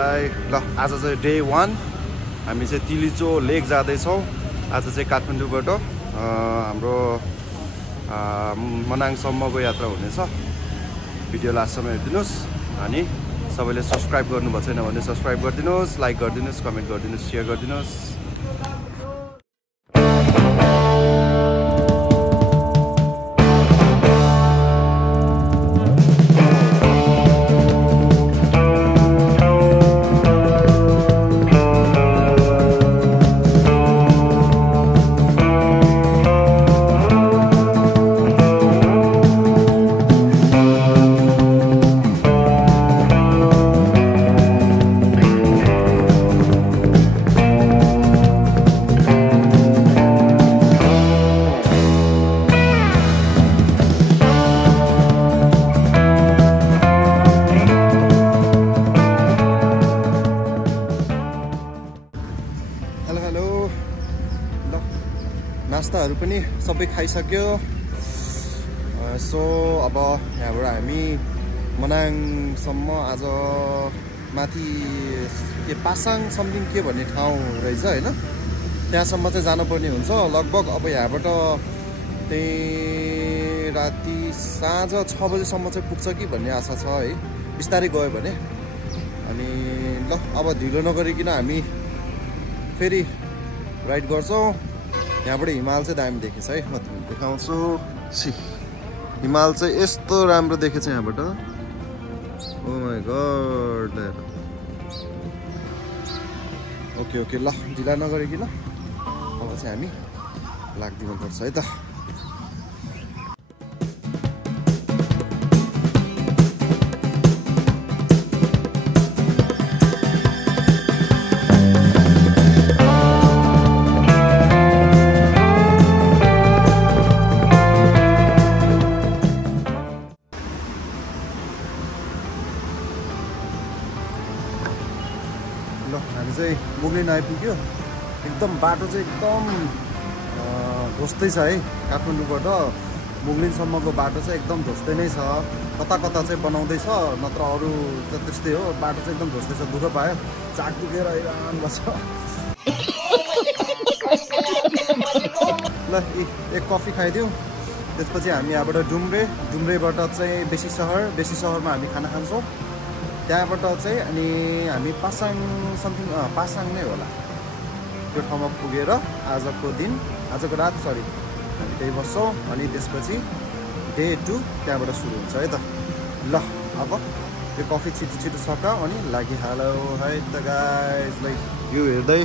सबैजनालाई। ल आज चाहिँ डे 1 हामी चाहिँ तिलिचो लेक जाँदैछौँ। आज चाहिँ काठमाडौँबाट हाम्रो मनाङसम्मको यात्रा हुनेछ। भिडियो लास्टसम्म हेरिदिनुहोस् अनि सबैले सब्सक्राइब गर्नुभएको छैन भने सब्सक्राइब गरिदिनुहोस्, लाइक गरिदिनुहोस्, कमेन्ट गरिदिनुहोस्, सेयर गरिदिनुहोस्। नास्ताहरू पनि सबै खाइसक्यो। सो अब यहाँबाट हामी मनाङसम्म आज माथि के पासाङ समथिङ के भन्ने ठाउँ रहेछ होइन, त्यहाँसम्म चाहिँ जानुपर्ने हुन्छ लगभग। अब यहाँबाट त्यही राति साँझ 6 बजेसम्म चाहिँ पुग्छ कि भन्ने आशा छ है, बिस्तारै गयो भने। अनि ल अब ढिलो नगरिकन हामी फेरि राइड गर्छौँ। यहाँबाट हिमाल चाहिँ दामी देखेछ है, म तिमीलाई देखाउँछु। हिमाल चाहिँ यस्तो राम्रो देखेछ यहाँबाट। ओ माई गॉड। ओके ओके ल ढिला नगरिकन अब चाहिँ हामी लाग्दिनुपर्छ है त। ल हामी चाहिँ मुगलिन आइपुग्यो। एकदम बाटो चाहिँ एकदम ध्वस्तै छ है। काठमाडौँबाट मुगलिनसम्मको बाटो चाहिँ एकदम ध्वस्तै नै छ। कता कता चाहिँ बनाउँदैछ, नत्र अरू त त्यस्तै हो। बाटो चाहिँ एकदम ध्वस्तै छ। दुःख पायो, चाक दुखेर हैरान बस्छ। ल एक कफी खाइदिउँ, त्यसपछि हामी यहाँबाट डुम्रेबाट चाहिँ बेसी सहरमा हामी खाना खान्छौँ। त्यहाँबाट चाहिँ अनि हामी पासाङ समथिङ पासाङ नै होला त्यो ठाउँमा पुगेर आजको रात हामी त्यही बस्छौँ। अनि त्यसपछि डे 2 त्यहाँबाट सुरु हुन्छ है त। ल अब त्यो कफी छिटो सकाऊ अनि लागिहाल्यो है त गाइस। लाइक यो हेर्दै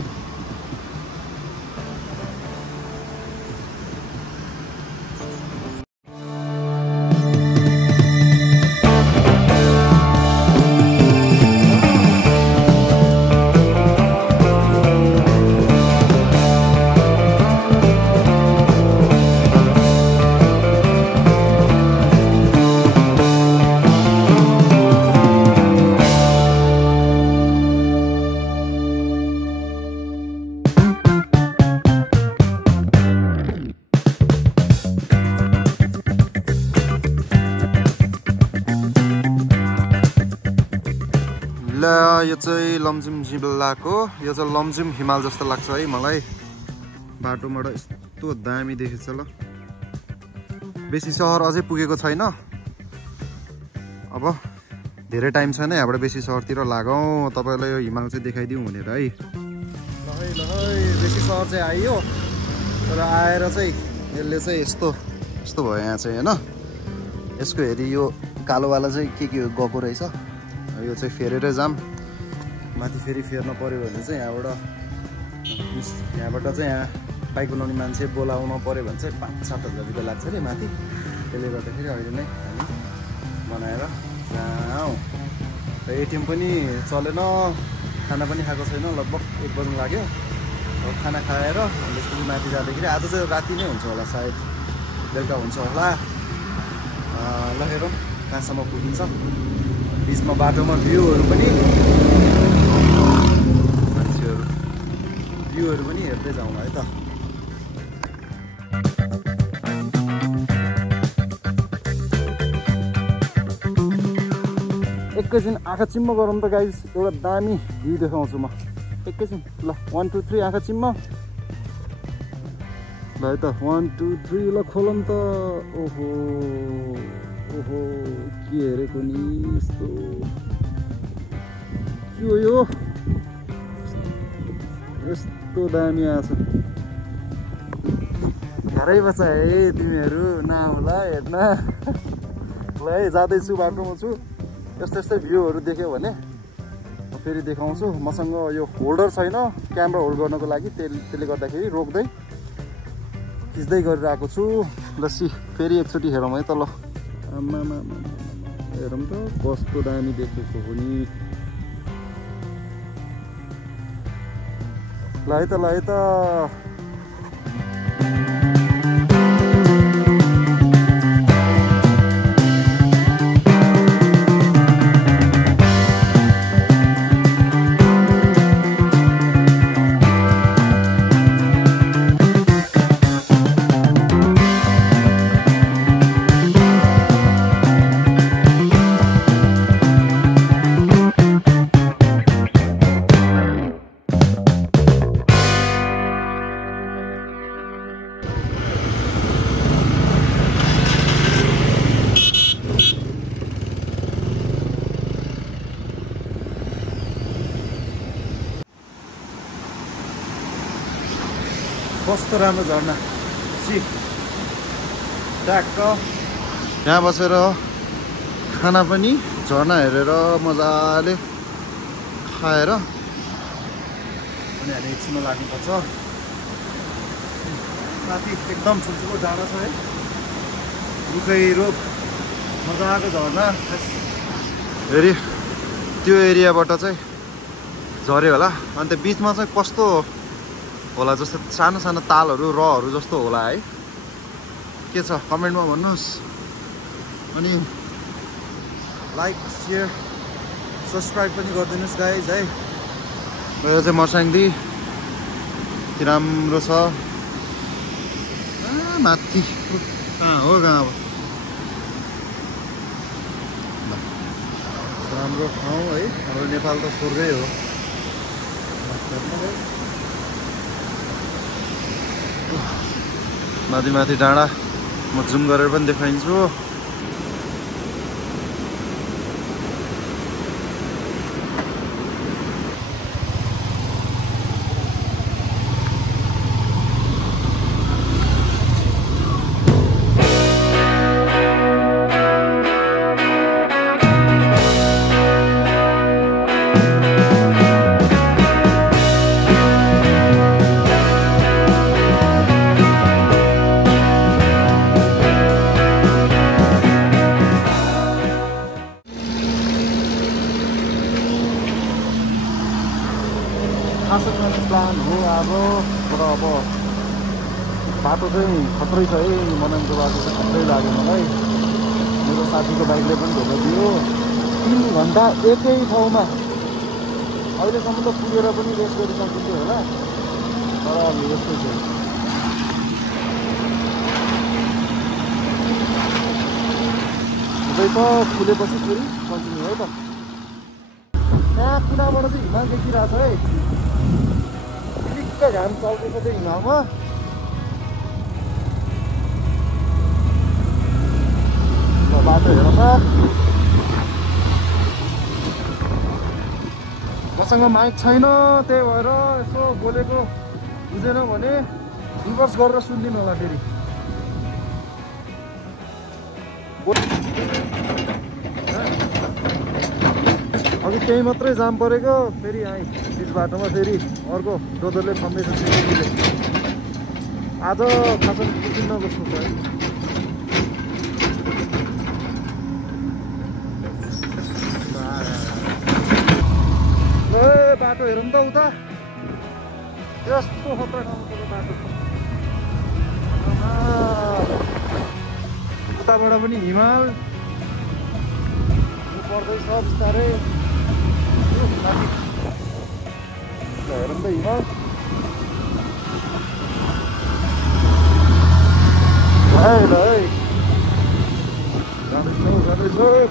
यो चाहिँ लमजुम जिल्लाको, यो चाहिँ लमजुम हिमाल जस्तो लाग्छ है मलाई। बाटोबाट यस्तो दामी देखेछ। ल बेसी सहर अझै पुगेको छैन। अब धेरै टाइम छैन, यहाँबाट बेसी सहरतिर लागौँ। तपाईँलाई यो हिमाल चाहिँ देखाइदिउँ भनेर है। ल है बेसी सहर चाहिँ आइयो, तर आएर चाहिँ यसले चाहिँ यस्तो भयो यहाँ चाहिँ होइन। यसको हेरी यो कालोवाला चाहिँ के गएको रहेछ। यो चाहिँ फेरेरै जाम। माथि फेरि फेर्न पऱ्यो भने चाहिँ यहाँबाट चाहिँ यहाँ बाइक बनाउने मान्छे बोलाउन पऱ्यो भने चाहिँ 5-7 हजार रुपियाँ लाग्छ अरे माथि। त्यसले गर्दाखेरि अहिले नै हामी बनाएर जाउँ। र एटिएम पनि चलेन, खाना पनि खाएको छैन। लगभग 1 बज्नु लाग्यो। अब खाना खाएर त्यसपछि माथि जाँदाखेरि आज चाहिँ राति नै हुन्छ होला, सायद बेलुका हुन्छ होला। ल हेरौँ कहाँसम्म पुगिन्छ। बिचमा बाटोमा भ्यूहरू पनि हेर्दै जाउँ है त। एकैछिन आँखा चिम्म गरौँ त गाइस, एउटा दामी भ्यू देखाउँछु म एकैछिन। ल 1 2 3 आँखा चिम्म। ल है त 1 2 3 ल खोलौँ त। ओहो ओहो के हेरेको नि यस्तो के हो यो, यस्तो दामी आछ। घरै बस्छ है तिमीहरू नआउला हेर्न। ल है जाँदैछु, बाटोमा छु। यस्तो यस्तै भ्यूहरू देख्यो भने फेरि देखाउँछु। मसँग यो होल्डर छैन क्यामेरा होल्ड गर्नको लागि, त्यसले गर्दाखेरि रोक्दै खिच्दै गरिरहेको छु। ल सी फेरि एकचोटि हेरौँ है त। ल आमामा हेरौँ त कस्तो दामी देखेको हो नि। ल है त ल है त। कस्तो राम्रो झर्ना सी। ट्याक्क यहाँ बसेर खाना पनि झर्ना हेरेर मजाले खाएर अनि हामी एकछिनमा लाग्नुपर्छ। माथि एकदम ठुल्ठुलो डाँडा छ है, रुखै रुख मजाको झर्ना। फेरि त्यो एरियाबाट चाहिँ झऱ्यो होला, अन्त बिचमा चाहिँ कस्तो होला जस्तो सानो सानो तालहरू रहहरू जस्तो होला है। के छ कमेन्टमा भन्नुहोस्। अनि लाइक सेयर सब्सक्राइब पनि गरिदिनुहोस् गाइज है। यो चाहिँ मर्साङदी राम्रो छ माथि। कहाँ हो कहाँ अब राम्रो ठाउँ है। हाम्रो नेपाल त स्वर्गै हो। माथि माथि डाँडा म जुम गरेर पनि देखाइदिन्छु। प्लान हो अब, तर अब बाटो चाहिँ खत्रै छ है। मनाङको बाटो चाहिँ खत्रै लाग्यो मलाई। मेरो साथीको बाइकले पनि धोका दियो। 3 घन्टा एकै ठाउँमा। अहिलेसम्म त पुगेर पनि रेस्ट गरिसकिन्थ्यो होला, तर अब यस्तै छ। हुँदैछ फुलेपछि फेरि कन्टिन्यू है त। त्यहाँ कुनाबाट चाहिँ हिमाल देखिरहेछ है। ठिक्क घाम चल्दैछ त्यो हिमालमा। बाटो हेर त। मसँग माइक छैन, त्यही भएर यसो बोलेको बुझेन भने रिभर्स गरेर सुनिदिनु होला। फेरि अघि त्यही मात्रै जाम परेको, फेरि आएँ बिच बाटोमा। फेरि अर्को डोजरले थन्दैछ। आज खास किन्न जस्तो छ है। बाटो हेरौँ त उता, यस्तो खतरा ठाउँको बाटो छ। उताबाट पनि हिमाल पर्दैछ बिस्तारै। हेरौँ त हिमाल। जाँदैछौँ जाँदैछौँ।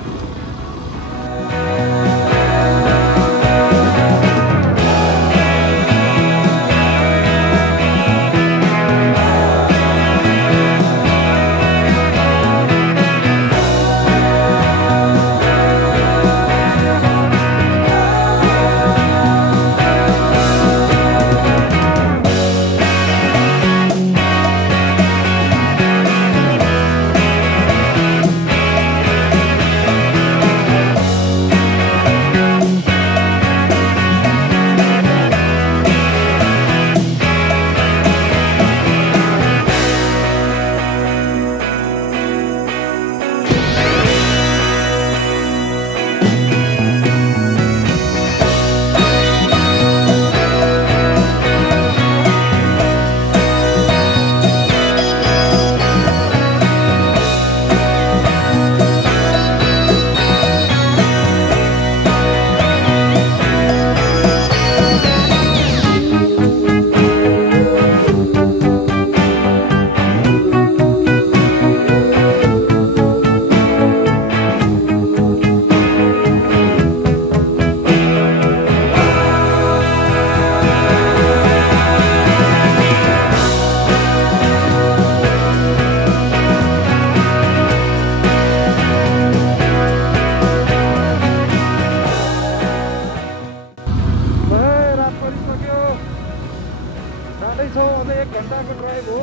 जाँदै छ अझै 1 घण्टाको ड्राइभ हो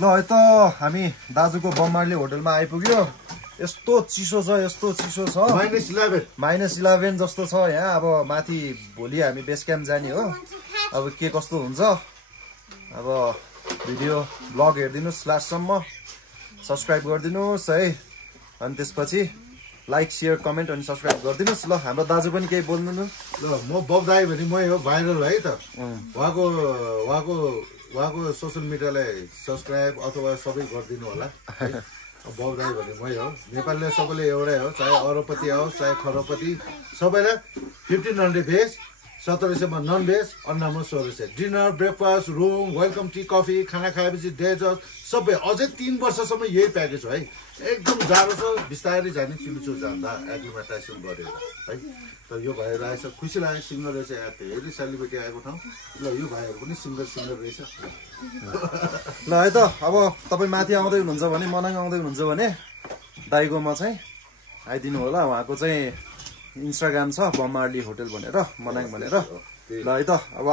ल है त हामी दाजुको बममार्ली होटलमा आइपुग्यो यस्तो चिसो छ -11 जस्तो छ यहाँ अब माथि भोलि हामी बेस क्याम्प जाने हो अब के कस्तो हुन्छ अब भिडियो ब्लग हेर्दिनुस् लास्टसम्म सब्स्क्राइब गरिदिनुस् है अनि त्यसपछि लाइक शेयर कमेन्ट अनि सब्स्क्राइब गरिदिनुस् ल हाम्रो दाजु पनि केही बोल्नु न ल म बब दाइ भने मै हो भाइरल है त उहाँको सोशल मिडियालाई सब्स्क्राइब अथवा सबै गरिदिनु होला बब दाइ भने मै हो नेपालीले सबैले एउटै हो चाहे अरबपति आओस् चाहे खरबपति सबैलाई 1500 भेज 1700 नन भेज अन्नमा 1600 dinner breakfast room welcome tea coffee खाना खाएपछि डेजर्ट सबै अझै 3 वर्षसम्म यही प्याकेज हो है एकदम जाडो छ बिस्तारै जाने चिल्चो जाँदा एक्लिमेटाइजेसन गरेर है त यो भाइहरू आएछ खुसी लाग्यो सिङ्गर रहेछ यहाँ धेरै सेलिब्रिटी आएको ठाउँ ल यो भाइहरू पनि सिङ्गर रहेछ ल है त अब तपाईँ माथि आउँदै हुनुहुन्छ भने मनाङ आउँदै हुनुहुन्छ भने दाइगोमा चाहिँ आइदिनु होला उहाँको चाहिँ इन्स्टाग्राम छ बममार्ली होटल भनेर मनाङ भनेर ल है त अब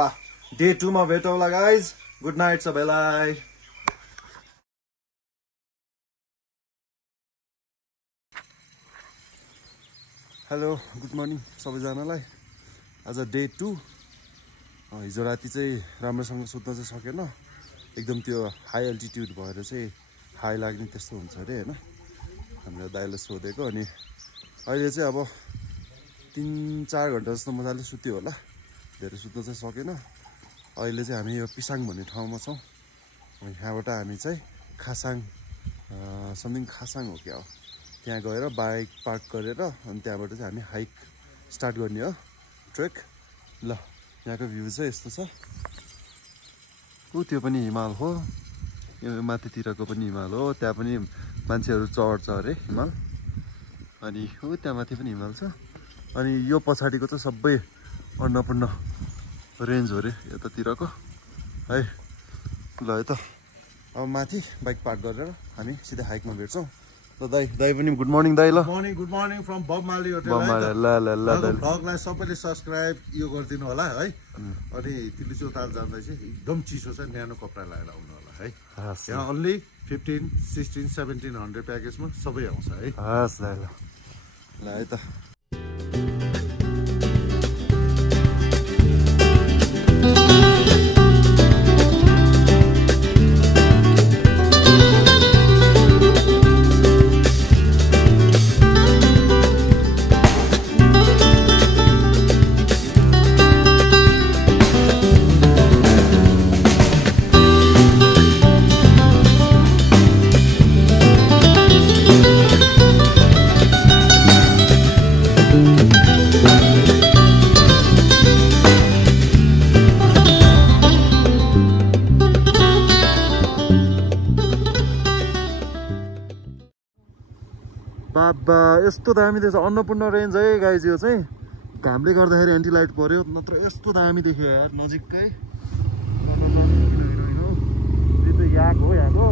डे 2 मा भेटौँला गाइज गुड नाइट सबैलाई हेलो गुड मर्निङ सबैजनालाई आज डे 2 हिजो राति चाहिँ राम्रोसँग सुत्न चाहिँ सकेन एकदम त्यो हाई एल्टिट्युड भएर चाहिँ हाई लाग्ने त्यस्तो हुन्छ अरे हैन हाम्रो दाइले सोधेको अनि अहिले चाहिँ अब 3-4 घण्टा जस्तो मजाले सुत्यो होला धेरै सुत्न चाहिँ सकेन अहिले चाहिँ हामी यो पिसाङ भन्ने ठाउँमा छौँ यहाँबाट हामी चाहिँ खासाङ समथिङ खासाङ हो क्या हो त्यहाँ गएर बाइक पार्क गरेर अनि त्यहाँबाट चाहिँ हामी हाइक स्टार्ट गर्ने हो ट्रेक ल यहाँको भ्यू चाहिँ यस्तो छ त्यो पनि हिमाल हो यो माथितिरको पनि हिमाल हो त्यहाँ पनि मान्छेहरू चढ्छ अरे हिमाल अनि त्यहाँ माथि पनि हिमाल छ अनि यो पछाडिको चाहिँ सबै अन्नपूर्ण रेन्ज हो अरे यतातिरको है ल है त अब माथि बाइक पार्क गरेर हामी सिधै हाइकमा भेट्छौँ ल दाइ पनि गुड मर्निङ दाइ ल गुड मर्निङ फ्रम बममार्ली होटल भ्लगलाई सबैले सब्स्क्राइब यो गरिदिनु होला है अनि तिलिचो ताल जाँदा चाहिँ एकदम चिसो छ न्यानो कपडा लगाएर आउनु होला है यहाँ ओन्ली 15, 16, 1700 प्याकेजमा सबै आउँछ है हस् दाइ ल है त बाबा यस्तो दामी देख्छ अन्नपूर्ण रेन्ज है गाइज यो चाहिँ घामले गर्दाखेरि एन्टी लाइट पर्यो नत्र यस्तो दामी देख्यो यार नजिकै यो चाहिँ याक हो यहाँको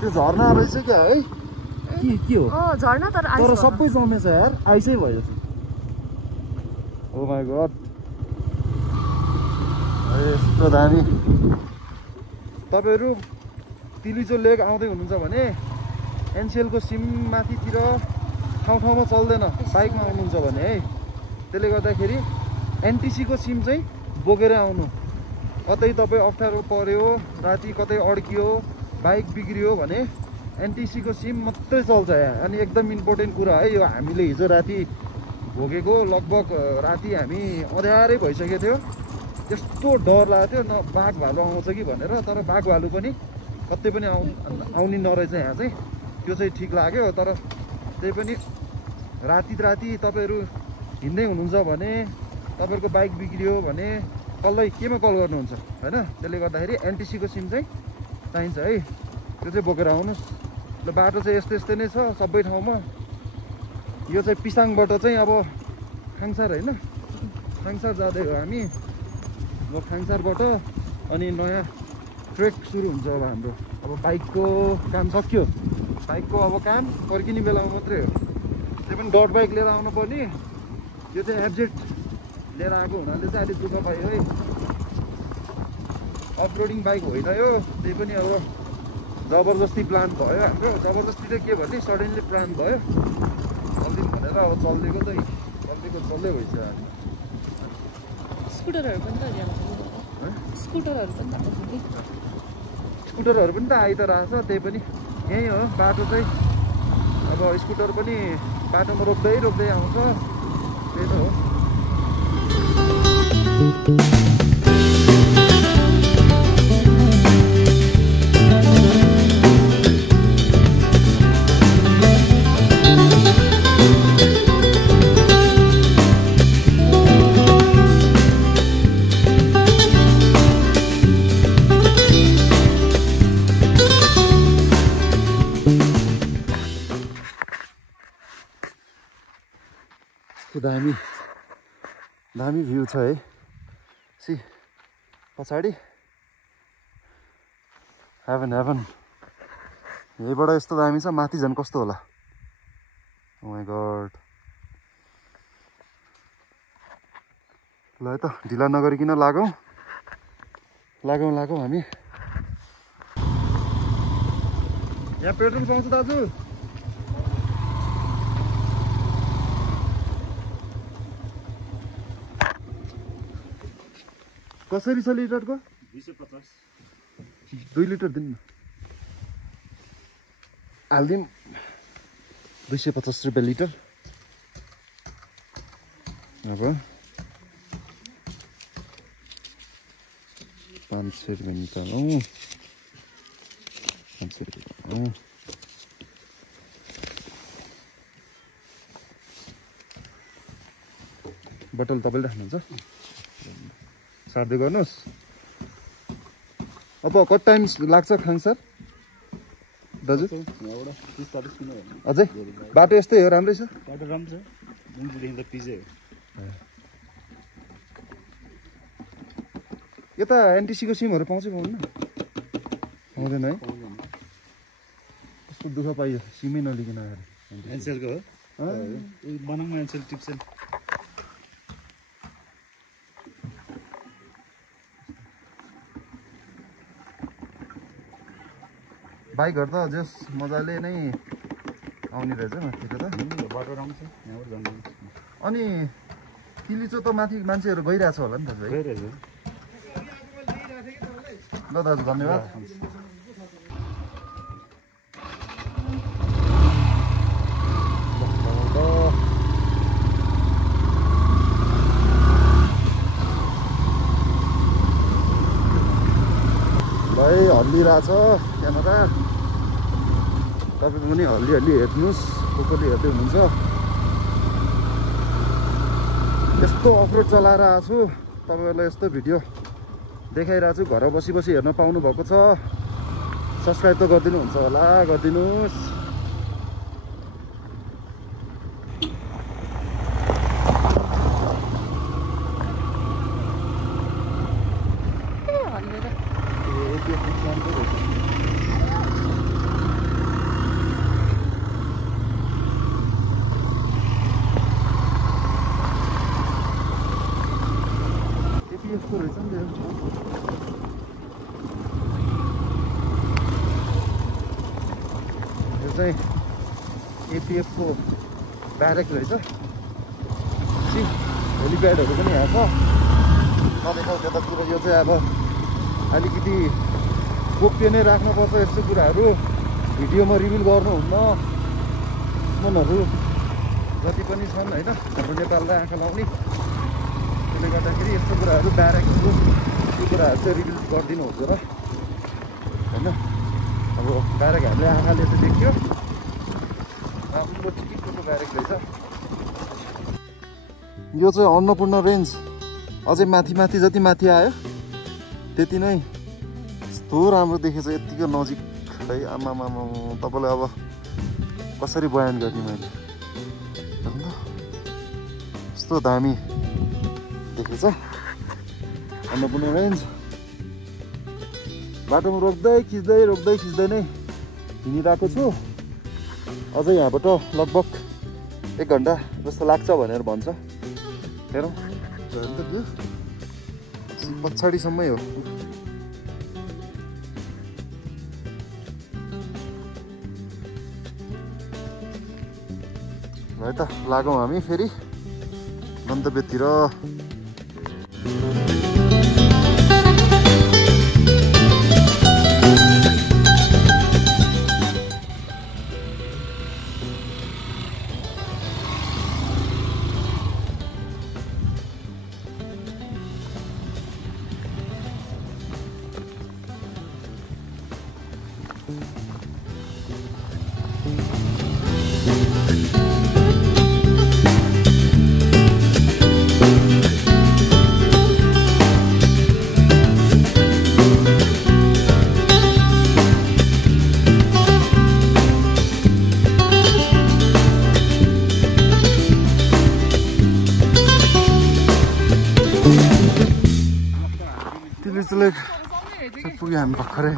त्यो झर्ना रहेछ क्या है के हो झर्ना तर सबै जमेछ यार आइसै भयो ओ माई गड यस्तो दामी तपाईँहरू तिलिचो लेक आउँदै हुनुहुन्छ भने एनसिएलको सिम माथितिर ठाउँमा चल्दैन बाइकमा आउनुहुन्छ भने है त्यसले गर्दाखेरि एनटिसीको सिम चाहिँ बोकेर आउनु कतै तपाईँ अप्ठ्यारो पर्यो राति कतै अड्कियो बाइक बिग्रियो भने एनटिसीको सिम मात्रै चल्छ यहाँ अनि एकदम इम्पोर्टेन्ट कुरा है यो हामीले हिजो राति भोगेको लगभग राति हामी अँध्यारै भइसकेको थियो त्यस्तो डर लागेको थियो न बाघ भालु आउँछ कि भनेर तर बाघ भालु पनि कतै पनि आउने नरहेछ यहाँ चाहिँ त्यो चाहिँ ठिक लाग्यो तर त्यही पनि राति तपाईँहरू हिँड्दै हुनुहुन्छ भने तपाईँहरूको बाइक बिग्रियो भने कसलाई केमा कल गर्नुहुन्छ होइन त्यसले गर्दाखेरि एनटिसीको सिम चाहिँ चाहिन्छ है त्यो चाहिँ बोकेर आउनुहोस् ल बाटो चाहिँ यस्तै नै छ सबै ठाउँमा यो चाहिँ पिसाङबाट चाहिँ अब खाङसार होइन खाङसार जाँदै हो हामी अब खाङसारबाट अनि नयाँ ट्रेक सुरु हुन्छ अब हाम्रो। अब बाइकको काम सक्यो, बाइकको अब काम फर्किने बेलामा मात्रै हो। त्यो पनि डट बाइक लिएर आउनु पर्ने। यो चाहिँ एफजेड लिएर आएको हुनाले चाहिँ अलिक दुःख भयो है। अफरोडिङ बाइक होइन यो, त्यही पनि अब जबरजस्ती प्लान भयो हाम्रो। जबरजस्ती त के भन्ने, सडनली प्लान भयो चल्दिउँ भनेर। अब चल्दिएको चाहिँ चल्दै भइसक्यो। स्कुटरहरू पनि त स्कुटरहरू पनि त आइ त रहेछ। त्यही पनि यहीँ हो बाटो चाहिँ। अब स्कुटर पनि बाटोमा रोक्दै आउँछ, त्यही त हो। दामी भ्यू छ है। सी पछाडि हेभन यहीबाट यस्तो दामी छ, माथि झन् कस्तो होला। ओ माई गॉड। ल त ढिला नगरिकन लागौँ हामी। यहाँ पेट्रोल पाउँछ दाजु? कसरी छ लिटरको? 250। 2 लिटर दिनु न। हालिदिउँ 250 रुपियाँ लिटर। अब 500 रुपियाँ निकालौँ। 500 रुपियाँ बोतल तपाईँले राख्नुहुन्छ? सार्दै गर्नुहोस्। अब कति टाइम लाग्छ खाङ सर दाजु? अझै बाटो यस्तै हो, राम्रै छ बाटो? राम्रो छ, मुन्जीदेखि त पिजै हो। यता एनटिसीको सिमहरू पाउँछ पाउँदैन? पाउँदैन है। कस्तो दुःख पाइयो, सिमै नलिकन आएर। एनसेलको हो बनाउनु, एनसेल टिप्सेल। बाइकहरू त जस मजाले नै आउने रहेछ माथिको त। बाटो राम्रो छ यहाँबाट जानु। अनि तिलीचो त माथि मान्छेहरू गइरहेछ होला नि दाजु है? गइरहेछ। ल दाजु धन्यवाद। भाइ हल्लिरहेछ क्यामेरा, तपाईँको पनि हल्ली हेर्नुहोस्, कसले हेर्दै हुनुहुन्छ। यस्तो अफरोड चलाएर आएको छु, तपाईँहरूलाई यस्तो भिडियो देखाइरहेको छु। घर बसी हेर्न पाउनु भएको छ। सब्सक्राइब त गरिदिनु हुन्छ होला, गरिदिनुहोस्। यस्तो रहेछ नि यो चाहिँ एपिएफको ब्यारेक रहेछ। हेलिप्याडहरू पनि यहाँ छ, नदेखाउ त्यतातिर। यो चाहिँ अब अलिकति गोप्य नै राख्नुपर्छ यस्तो कुराहरू, भिडियोमा रिभिल गर्नुहुन्न। दुश्मनहरू जति पनि छन् होइन हाम्रो नेपाललाई आँखा लाउने, त्यसले गर्दाखेरि यस्तो कुराहरू ब्यारेकको त्यो कुराहरू चाहिँ रिभिल गरिदिनुहुन्छ र होइन। अब ब्यारेक हामीले आँखाले चाहिँ देख्यो, राम्रो ठिकको ब्यारेक रहेछ। यो चाहिँ अन्नपूर्ण रेन्ज अझै माथि जति माथि आयो त्यति नै यस्तो राम्रो देखेछ, यत्तिको नजिक है। आमामा तपाईँलाई अब कसरी बयान गर्ने मैले, यस्तो दामी देखेछ अन्नपूर्ण रेन्ज। बाटोमा रोक्दै खिच्दै नै हिँडिरहेको छु। अझै यहाँबाट लगभग 1 घन्टा जस्तो लाग्छ भनेर भन्छ। हेरौँ त त्यो पछाडिसम्मै हो। है त लागौँ हामी फेरि गन्तव्यतिर। पुग्यो हामी भर्खरै।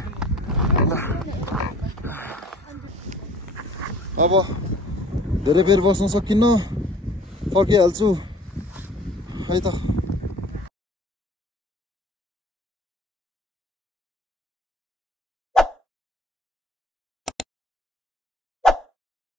अब धेरै बेर बस्न सकिन्न, फर्किहाल्छु है त।